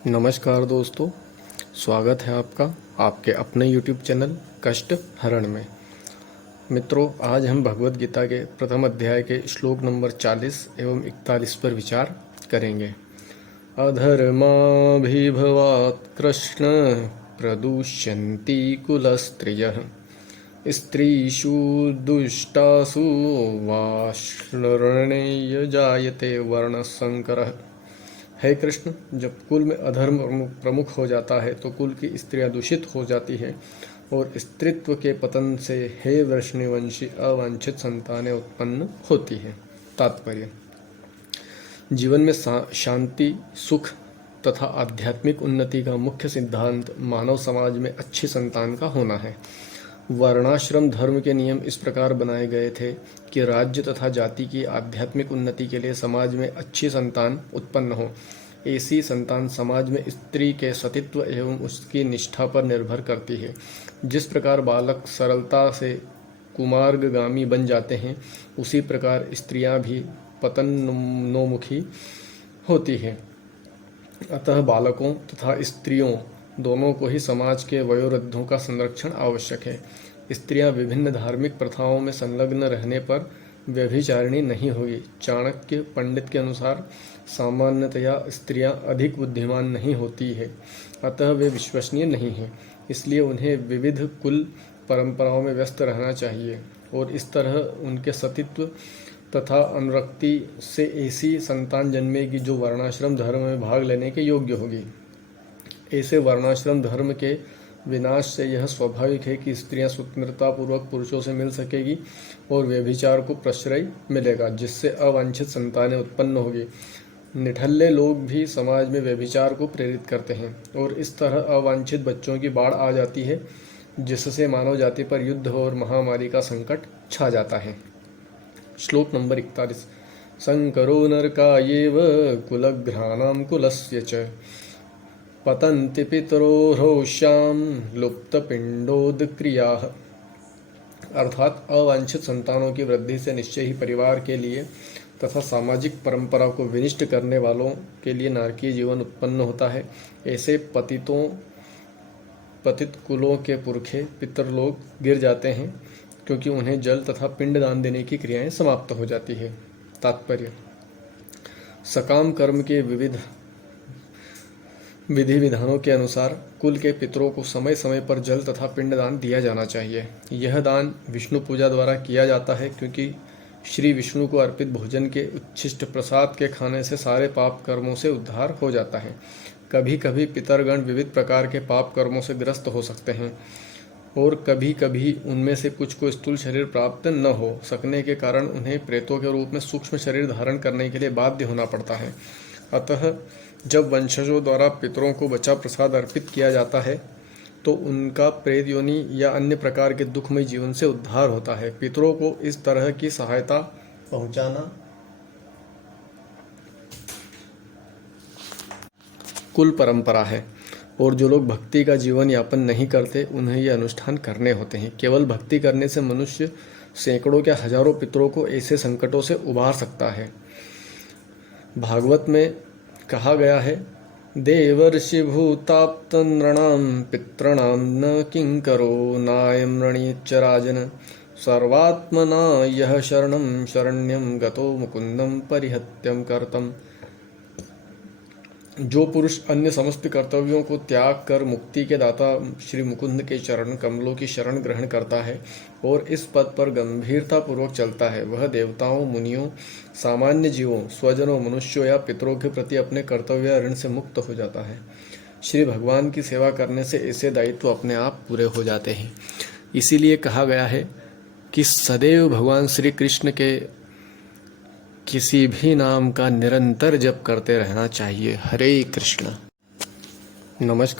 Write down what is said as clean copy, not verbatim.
नमस्कार दोस्तों, स्वागत है आपका आपके अपने YouTube चैनल कष्ट हरण में। मित्रों, आज हम भगवत गीता के प्रथम अध्याय के श्लोक नंबर 40 एवं 41 पर विचार करेंगे। अधर्माभिभवात् कृष्ण प्रदुष्यन्ति कुलस्त्रियः स्त्रीषु दुष्टासु वार्ष्णेय जायते वर्णसंकरः। हे कृष्ण, जब कुल में अधर्म प्रमुख हो जाता है तो कुल की स्त्रियां दूषित हो जाती है और स्त्रीत्व के पतन से हे वृष्णिवंशी अवांछित संतानें उत्पन्न होती है। तात्पर्य: जीवन में शांति, सुख तथा आध्यात्मिक उन्नति का मुख्य सिद्धांत मानव समाज में अच्छी संतान का होना है। वर्णाश्रम धर्म के नियम इस प्रकार बनाए गए थे कि राज्य तथा जाति की आध्यात्मिक उन्नति के लिए समाज में अच्छी संतान उत्पन्न हो। ऐसी संतान समाज में स्त्री के सतीत्व एवं उसकी निष्ठा पर निर्भर करती है। जिस प्रकार बालक सरलता से कुमार्गगामी बन जाते हैं, उसी प्रकार स्त्रियां भी पतनोन्मुखी होती हैं। अतः बालकों तथा स्त्रियों दोनों को ही समाज के वयोवृद्धों का संरक्षण आवश्यक है। स्त्रियां विभिन्न धार्मिक प्रथाओं में संलग्न रहने पर व्यभिचारिणी नहीं होगी। चाणक्य पंडित के अनुसार सामान्यतया स्त्रियां अधिक बुद्धिमान नहीं होती है, अतः वे विश्वसनीय नहीं हैं। इसलिए उन्हें विविध कुल परंपराओं में व्यस्त रहना चाहिए और इस तरह उनके सतीत्व तथा अनुरक्ति से ऐसी संतान जन्मेगी जो वर्णाश्रम धर्म में भाग लेने के योग्य होगी। ऐसे वर्णाश्रम धर्म के विनाश से यह स्वाभाविक है कि स्त्रियां स्वतंत्रतापूर्वक पुरुषों से मिल सकेगी और व्यभिचार को प्रश्रय मिलेगा, जिससे अवांछित संतानें उत्पन्न होगी। निठल्ले लोग भी समाज में व्यभिचार को प्रेरित करते हैं और इस तरह अवांछित बच्चों की बाढ़ आ जाती है, जिससे मानव जाति पर युद्ध और महामारी का संकट छा जाता है। श्लोक नंबर 41। संकरो नरकायेव कुलघ्राणां कुलस्य च पतन्ति पितरो ह्रोष्यां लुप्तपिंडोदक्रियाः। अर्थात अवांछित संतानों की वृद्धि से निश्चय ही परिवार के लिए तथा सामाजिक परंपरा को विनिष्ट करने वालों के लिए नारकीय जीवन उत्पन्न होता है। ऐसे पतित कुलों के पुरखे पितरलोक गिर जाते हैं, क्योंकि उन्हें जल तथा पिंड दान देने की क्रियाएं समाप्त हो जाती है। तात्पर्य: सकाम कर्म के विविध विधि विधानों के अनुसार कुल के पितरों को समय समय पर जल तथा पिंड दान दिया जाना चाहिए। यह दान विष्णु पूजा द्वारा किया जाता है, क्योंकि श्री विष्णु को अर्पित भोजन के उच्छिष्ट प्रसाद के खाने से सारे पाप कर्मों से उद्धार हो जाता है। कभी कभी पितरगण विविध प्रकार के पाप कर्मों से ग्रस्त हो सकते हैं और कभी कभी उनमें से कुछ को स्थूल शरीर प्राप्त न हो सकने के कारण उन्हें प्रेतों के रूप में सूक्ष्म शरीर धारण करने के लिए बाध्य होना पड़ता है। अतः जब वंशजों द्वारा पितरों को बचा प्रसाद अर्पित किया जाता है तो उनका प्रेत योनि या अन्य प्रकार के दुखमय जीवन से उद्धार होता है। पितरों को इस तरह की सहायता पहुंचाना कुल परंपरा है और जो लोग भक्ति का जीवन यापन नहीं करते उन्हें ये अनुष्ठान करने होते हैं। केवल भक्ति करने से मनुष्य सैकड़ों या हजारों पितरों को ऐसे संकटों से उबार सकता है। भागवत में कहा गया है, देवर्षि भूताप्त नृणां पितॄणां न किंकरो नायं रणीच्च राजन सर्वात्मना यह शरणं शरण्यं गतो मुकुंदं परिहत्यं कर्तम्। जो पुरुष अन्य समस्त कर्तव्यों को त्याग कर मुक्ति के दाता श्री मुकुंद के चरण कमलों की शरण ग्रहण करता है और इस पद पर गंभीरता पूर्वक चलता है, वह देवताओं, मुनियों, सामान्य जीवों, स्वजनों, मनुष्यों या पितरों के प्रति अपने कर्तव्य ऋण से मुक्त हो जाता है। श्री भगवान की सेवा करने से ऐसे दायित्व अपने आप पूरे हो जाते हैं। इसीलिए कहा गया है कि सदैव भगवान श्री कृष्ण के किसी भी नाम का निरंतर जप करते रहना चाहिए। हरे कृष्ण। नमस्कार।